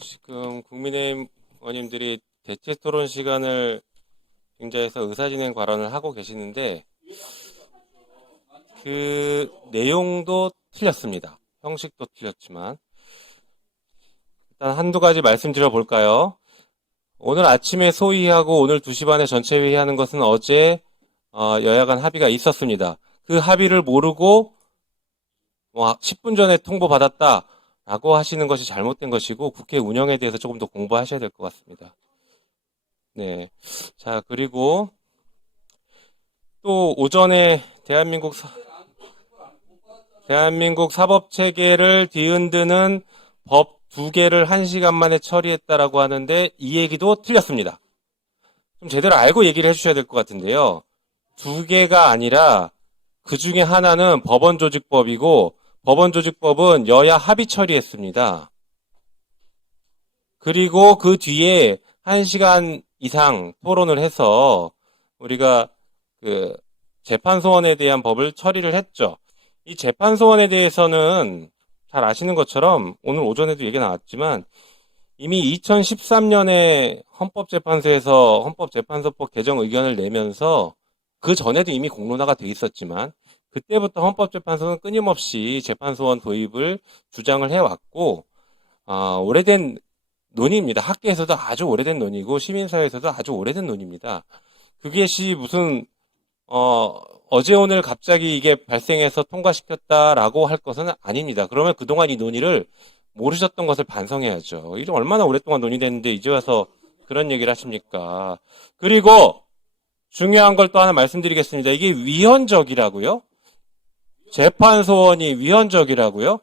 지금 국민의힘 의원님들이 대체 토론 시간을 빙자해서 의사진행 발언을 하고 계시는데 그 내용도 틀렸습니다. 형식도 틀렸지만 일단 한두 가지 말씀드려 볼까요? 오늘 아침에 소위하고 오늘 2시 반에 전체 회의하는 것은 어제 여야 간 합의가 있었습니다. 그 합의를 모르고 10분 전에 통보받았다라고 하시는 것이 잘못된 것이고 국회 운영에 대해서 조금 더 공부하셔야 될 것 같습니다. 네. 자, 그리고 또 오전에 대한민국 사법 체계를 뒤흔드는 법 2개를 1시간 만에 처리했다라고 하는데 이 얘기도 틀렸습니다. 좀 제대로 알고 얘기를 해주셔야 될 것 같은데요. 2개가 아니라 그 중에 하나는 법원조직법이고 법원조직법은 여야 합의 처리했습니다. 그리고 그 뒤에 1시간 이상 토론을 해서 우리가 그 재판소원에 대한 법을 처리를 했죠. 이 재판소원에 대해서는 잘 아시는 것처럼 오늘 오전에도 얘기 나왔지만 이미 2013년에 헌법재판소에서 헌법재판소법 개정 의견을 내면서 그 전에도 이미 공론화가 돼 있었지만 그때부터 헌법재판소는 끊임없이 재판소원 도입을 주장을 해왔고 오래된 논의입니다. 학계에서도 아주 오래된 논의고 시민사회에서도 아주 오래된 논의입니다. 그것이 무슨 어제 오늘 갑자기 이게 발생해서 통과시켰다라고 할 것은 아닙니다. 그러면 그동안 이 논의를 모르셨던 것을 반성해야죠. 이게 얼마나 오랫동안 논의됐는데 이제 와서 그런 얘기를 하십니까? 그리고 중요한 걸 또 하나 말씀드리겠습니다. 이게 위헌적이라고요? 재판소원이 위헌적이라고요?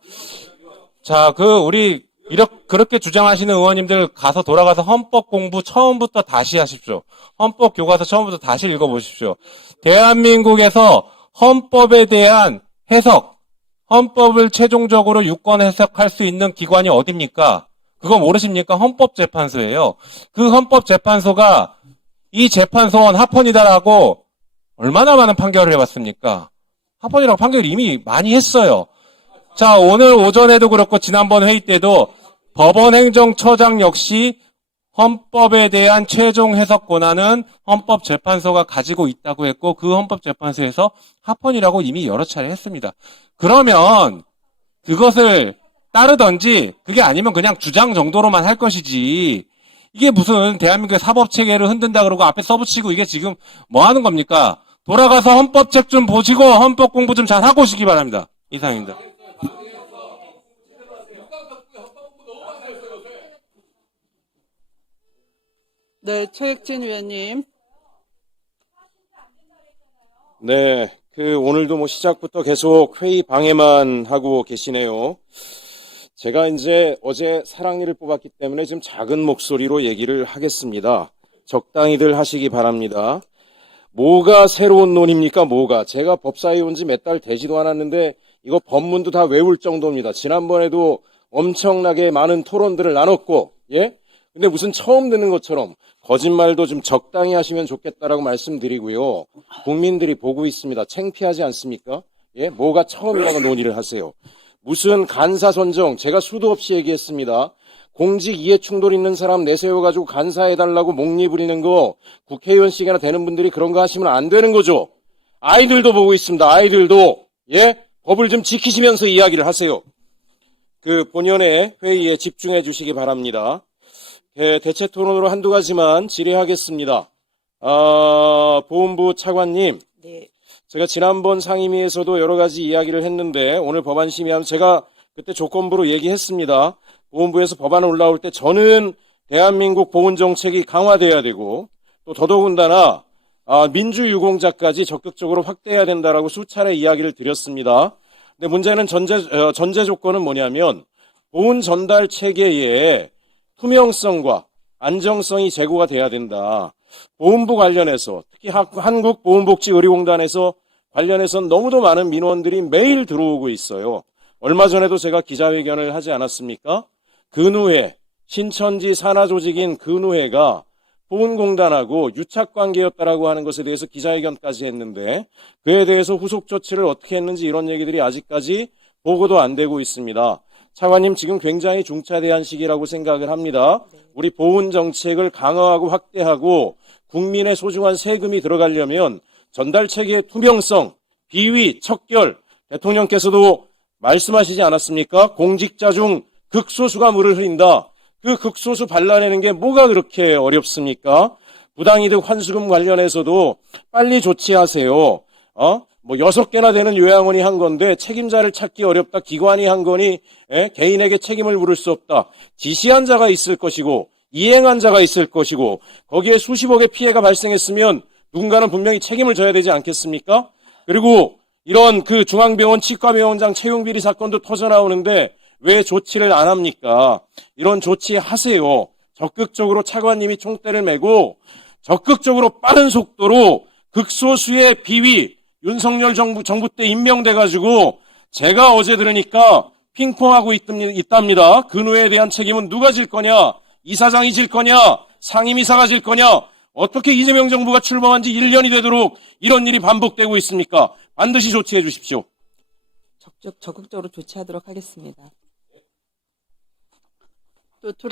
자, 우리 그렇게 주장하시는 의원님들 가서 돌아가서 헌법 공부 처음부터 다시 하십시오. 헌법 교과서 처음부터 다시 읽어보십시오. 대한민국에서 헌법에 대한 해석, 헌법을 최종적으로 유권 해석할 수 있는 기관이 어딥니까? 그거 모르십니까? 헌법재판소예요. 그 헌법재판소가 이 재판소원 합헌이다라고 얼마나 많은 판결을 해왔습니까? 합헌이라고 판결을 이미 많이 했어요. 자, 오늘 오전에도 그렇고 지난번 회의 때도 법원행정처장 역시 헌법에 대한 최종 해석 권한은 헌법재판소가 가지고 있다고 했고 그 헌법재판소에서 합헌이라고 이미 여러 차례 했습니다. 그러면 그것을 따르던지 그게 아니면 그냥 주장 정도로만 할 것이지 이게 무슨 대한민국의 사법체계를 흔든다 그러고 앞에 써붙이고 이게 지금 뭐 하는 겁니까? 돌아가서 헌법책 좀 보시고 헌법 공부 좀 잘 하고 오시기 바랍니다. 이상입니다. 네, 최혁진 위원님. 네, 오늘도 시작부터 계속 회의 방해만 하고 계시네요. 제가 이제 어제 사랑니를 뽑았기 때문에 지금 작은 목소리로 얘기를 하겠습니다. 적당히들 하시기 바랍니다. 뭐가 새로운 논입니까? 뭐가? 제가 법사위에 온 지 몇 달 되지도 않았는데 이거 법문도 다 외울 정도입니다. 지난번에도 엄청나게 많은 토론들을 나눴고, 예? 근데 무슨 처음 듣는 것처럼 거짓말도 좀 적당히 하시면 좋겠다라고 말씀드리고요. 국민들이 보고 있습니다. 창피하지 않습니까? 예? 뭐가 처음이라고 논의를 하세요. 무슨 간사 선정, 제가 수도 없이 얘기했습니다. 공직 이해 충돌 있는 사람 내세워가지고 간사해달라고 목리 부리는 거 국회의원 시기나 되는 분들이 그런 거 하시면 안 되는 거죠. 아이들도 보고 있습니다. 아이들도. 예? 법을 좀 지키시면서 이야기를 하세요. 본연의 회의에 집중해 주시기 바랍니다. 대체 토론으로 한두 가지만 질의하겠습니다. 보훈부 차관님. 네. 제가 지난번 상임위에서도 여러 가지 이야기를 했는데 오늘 법안 심의하면 제가 그때 조건부로 얘기했습니다. 보훈부에서 법안 올라올 때 저는 대한민국 보훈정책이 강화돼야 되고 또 더더군다나 민주유공자까지 적극적으로 확대해야 된다라고 수차례 이야기를 드렸습니다. 근데 문제는 전제 조건은 뭐냐면 보훈 전달 체계에 투명성과 안정성이 제고가 돼야 된다. 보훈부 관련해서 특히 한국보훈복지의료공단에서 관련해서는 너무도 많은 민원들이 매일 들어오고 있어요. 얼마 전에도 제가 기자회견을 하지 않았습니까? 근우회, 신천지 산하조직인 근우회가 보훈공단하고 유착관계였다라고 하는 것에 대해서 기자회견까지 했는데 그에 대해서 후속 조치를 어떻게 했는지 이런 얘기들이 아직까지 보고도 안 되고 있습니다. 차관님 지금 굉장히 중차대한 시기라고 생각을 합니다. 우리 보훈 정책을 강화하고 확대하고 국민의 소중한 세금이 들어가려면 전달 체계의 투명성, 비위, 척결, 대통령께서도 말씀하시지 않았습니까? 공직자 중 극소수가 물을 흐린다. 그 극소수 발라내는 게 뭐가 그렇게 어렵습니까? 부당이득 환수금 관련해서도 빨리 조치하세요. 뭐 6개나 되는 요양원이 한 건데 책임자를 찾기 어렵다. 기관이 한 거니 개인에게 책임을 물을 수 없다. 지시한 자가 있을 것이고 이행한 자가 있을 것이고 거기에 수십억의 피해가 발생했으면 누군가는 분명히 책임을 져야 되지 않겠습니까? 그리고 이런 그 중앙병원 치과병원장 채용비리 사건도 터져나오는데 왜 조치를 안 합니까? 이런 조치하세요. 적극적으로 차관님이 총대를 메고 적극적으로 빠른 속도로 극소수의 비위 윤석열 정부 때 임명돼가지고 제가 어제 들으니까 핑퐁하고 있답니다. 근후에 대한 책임은 누가 질 거냐? 이사장이 질 거냐? 상임이사가 질 거냐? 어떻게 이재명 정부가 출범한 지 1년이 되도록 이런 일이 반복되고 있습니까? 반드시 조치해 주십시오. 적극적으로 조치하도록 하겠습니다. 또